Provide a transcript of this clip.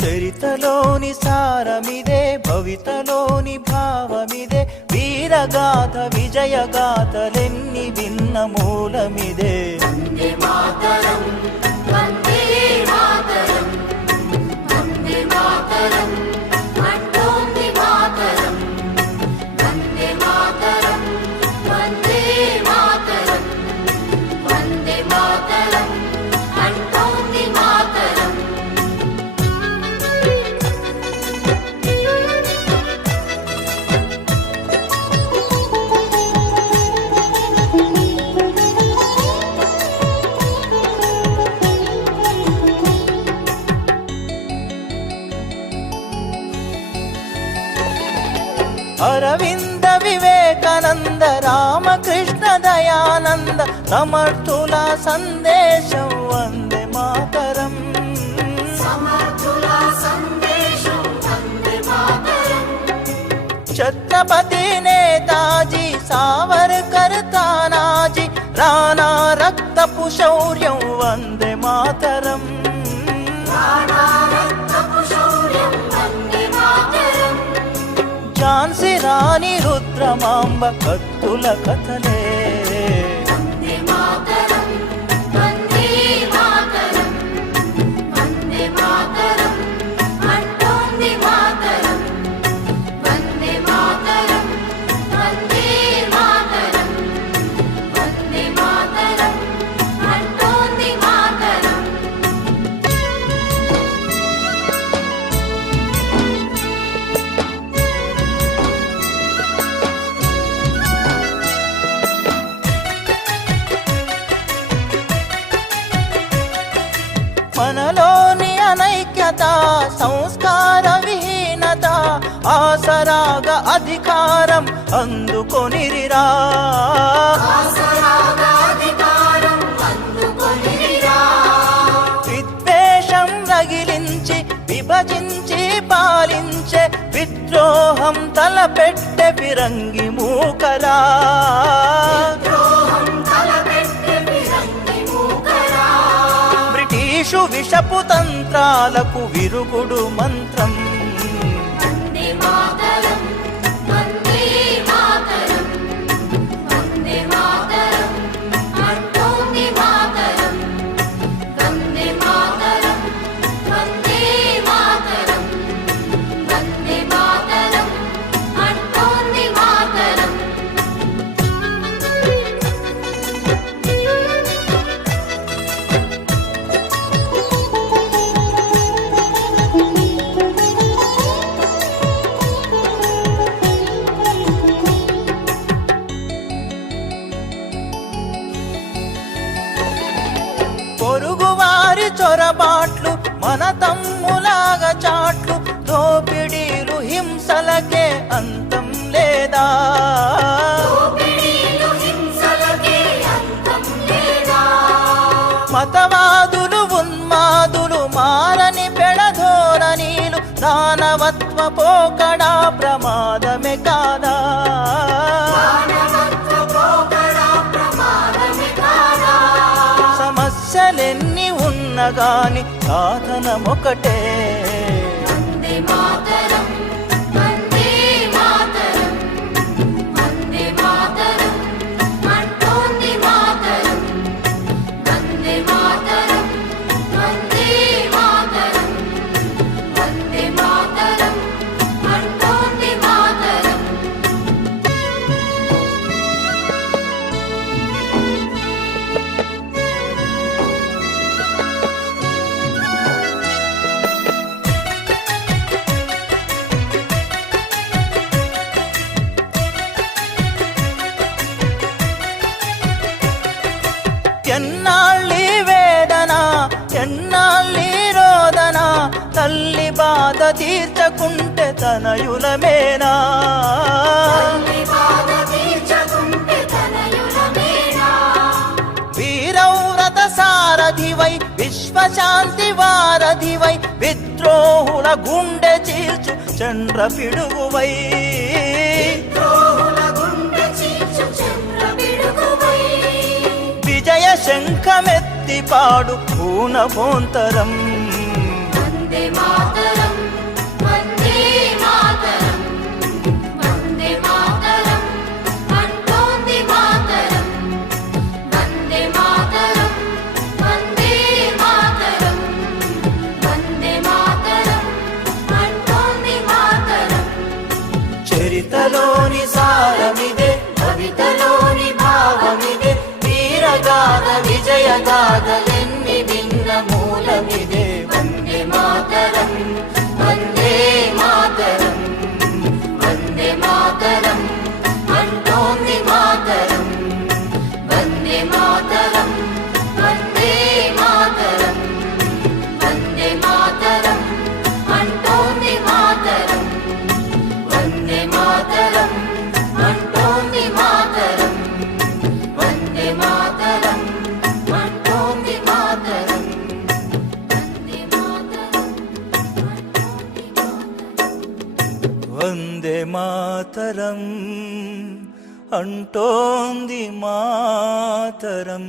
చరితలోని సారమిదే, భవితలోని భావమిదే, వీరగాథ విజయగాథలెన్ని విన్న మూలమిదే. వందే మాతరం, వందే మాతరం, వందే మాతరం అంటోంది మాతరం. వందే మాతరం, వందే మాతరం, వందే మాతరం అంటోంది మాతరం. అరవింద వివేకానంద రామకృష్ణ దయానంద సమర్థుల సందేశం వందే మాతరం. సమర్థుల సందేశం వందే మాతరం. ఛత్రపతి నేతాజీ సావర్కర్ తానాజీ రాణా రక్తపు శౌర్యం వందే మాతరం. రాణా రక్తపు శౌర్యం వందే మాతరం. ఝాన్సీ రాణి రుద్రమాంబ కత్తుల కథలే. వందే మాతరం, వందే మాతరం, వందే మాతరం అంటోంది మాతరం. వందే మాతరం, వందే మాతరం, వందే మాతరం అంటోంది మాతరం. మనలోని అనైక్యత, సంస్కార విహీనత, ఆసరాగ అధికారం అందుకొనిరిరా. ఆసరాగా అధికారం అందుకొనిరా. విద్వేషం రగిలించి విభజించి పాలించే విద్రోహం తలపెట్టె ఫిరంగి మూకరా. ద్రోహం తలపెట్టె ఫిరంగి మూకరా. బ్రిటిషు విషపు తంత్రాలకు విరుగుడు మంత్రం. వందే మాతరం, వందే మాతరం, వందే మాతరం అంటోంది మాతరం. వందే మాతరం, వందే మాతరం, వందే మాతరం అంటోంది మాతరం. పొరుగువారి చొరబాట్లు, మన తమ్ములాగా చాట్లు, దోపిడీలు హింసలకే అంతం లేదా. దోపిడీలు హింసలకే అంతం లేదా. మతవాదులు ఉన్మాదులు మారని పెడధోరణీలు, దానవత్వ పోకడా ప్రమాదమే కాదా. మానవత్వ పోకడా ప్రమాదమే కాదా. సమస్యలెన్ని ఉన్నగాని సాధనమొకటే. వందే మాతరం, వందే మాతరం, వందే మాతరం అంటోంది మాతరం. వందే మాతరం, వందే మాతరం, వందే మాతరం అంటోంది మాతరం. ఎన్నాళ్ళీ వేదన, ఎన్నాళ్ళీ రోదన, తల్లి బాధ తీర్చకుంటే తనయులమేనా. తల్లి బాధ తీర్చకుంటే తనయులమేనా. వీరవ్రత సారథివై విశ్వశాంతి వారధివై, విద్రోహుల గుండె చీల్చు చండ్ర పిడుగువై. ద్రోహుల ఎత్తి పాడు పూనభోంతరం. వందే మాతరం వందే మాతరం వందే మాతరం అంటోంది మాతరం. వందే మాతరం వందే మాతరం వందే మాతరం అంటోంది మాతరం. చరితలోని సారమిదే, కవితలోని భావమిదే, వీరగాథ విజయగాథలెన్ని విన్న మూలమిదే. వందే మాతరం వందే మాతరం వందే మాతరం అంటోంది మాతరం. వందే మాతరం వందే మాతరం వందే మాతరం అంటోంది మాతరం. వందే మాతరం అంటోంది మాతరం. వందే మాతరం అంటోంది మాతరం. వందే మాతరం వందే మాతరం అంటోంది మాతరం.